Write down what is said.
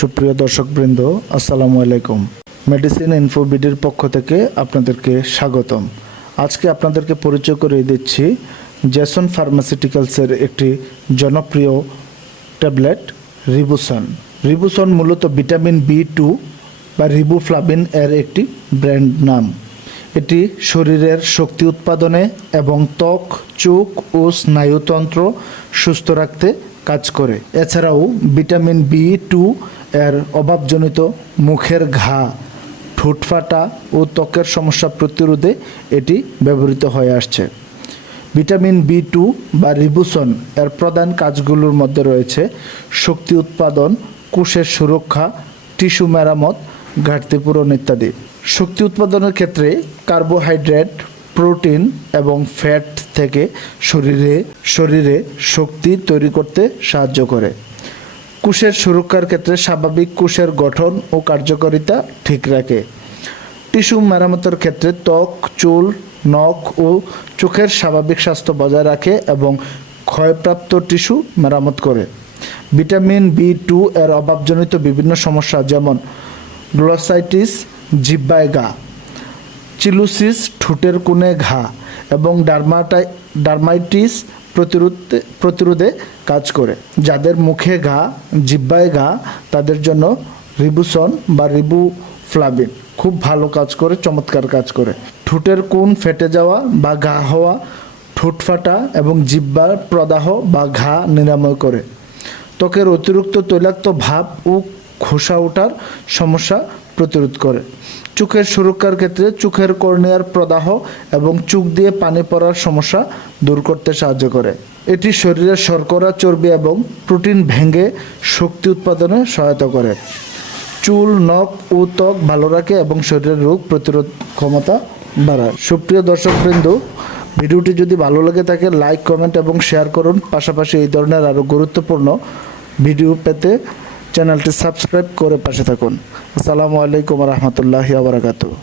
সুপ্রিয় দর্শকবৃন্দ, আসসালামু আলাইকুম। মেডিসিন ইনফো বিডির পক্ষ থেকে আপনাদেরকে স্বাগতম। আজকে আপনাদেরকে পরিচয় করিয়ে দিচ্ছি জেসন ফার্মাসিউটিক্যালসের একটি জনপ্রিয় ট্যাবলেট রিবুসন। রিবুসন মূলত ভিটামিন B2 বা রিবুফ্লাভিন এর একটি ব্র্যান্ড নাম। এটি শরীরের শক্তি উৎপাদনে এবং ত্বক, চোখ ও স্নায়ুতন্ত্র সুস্থ রাখতে কাজ করে। এছাড়াও ভিটামিন B2 এর অভাবজনিত মুখের ঘা, ঠোঁট ফাটা ও ত্বকের সমস্যা প্রতিরোধে এটি ব্যবহৃত হয়ে আসছে। ভিটামিন B2 বা রিবুসন এর প্রধান কাজগুলোর মধ্যে রয়েছে শক্তি উৎপাদন, কোষের সুরক্ষা, টিস্যু মেরামত, ঘাটতি পূরণ ইত্যাদি। শক্তি উৎপাদনের ক্ষেত্রে কার্বোহাইড্রেট, প্রোটিন এবং ফ্যাট থেকে শরীরে শক্তি তৈরি করতে সাহায্য করে। কোষের সুরক্ষার ক্ষেত্রে স্বাভাবিক কোষের গঠন ও কার্যকারিতা ঠিক রাখে। টিস্যু মেরামতের ক্ষেত্রে ত্বক, চুল, নখ ও চোখের স্বাভাবিক স্বাস্থ্য বজায় রাখে এবং ক্ষয়প্রাপ্ত টিস্যু মেরামত করে। ভিটামিন B2 এর অভাবজনিত বিভিন্ন সমস্যা যেমন গ্লোসাইটিস, জিহ্বায় ঘা, চিলুসিস, ঠোঁটের কোণে ঘা এবং ডার্মাইটিস প্রতিরোধে কাজ করে। যাদের মুখে ঘা, জিহ্বায় ঘা, তাদের জন্য রিবুসন বা রিবুফ্লাভিন খুব ভালো কাজ করে, চমৎকার কাজ করে। ঠোঁটের কোণ ফেটে যাওয়া বা ঘা হওয়া, ঠোঁট ফাটা এবং জিহ্বার প্রদাহ বা ঘা নিরাময় করে। ত্বকের অতিরিক্ত তৈলাক্ত ভাব ও খোসা ওঠার সমস্যা প্রতিরোধ করে। চোখের সুরক্ষার ক্ষেত্রে চোখের কর্নিয়ার প্রদাহ এবং চোখ দিয়ে পানি পড়ার সমস্যা দূর করতে সাহায্য করে। এটি শরীরের শর্করা, চর্বি এবং প্রোটিন ভেঙে শক্তি উৎপাদনে সহায়তা করে। চুল, নখ ও ত্বক ভালো রাখে এবং শরীরের রোগ প্রতিরোধ ক্ষমতা বাড়ায়। সুপ্রিয় দর্শকবৃন্দ, ভিডিওটি যদি ভালো লাগে থাকে লাইক, কমেন্ট এবং শেয়ার করুন। পাশাপাশি এই ধরনের আরও গুরুত্বপূর্ণ ভিডিও পেতে চ্যানেলটি সাবস্ক্রাইব করে পাশে থাকুন। আসসালামু আলাইকুম ওয়া রাহমাতুল্লাহি ওয়া বারাকাতুহু।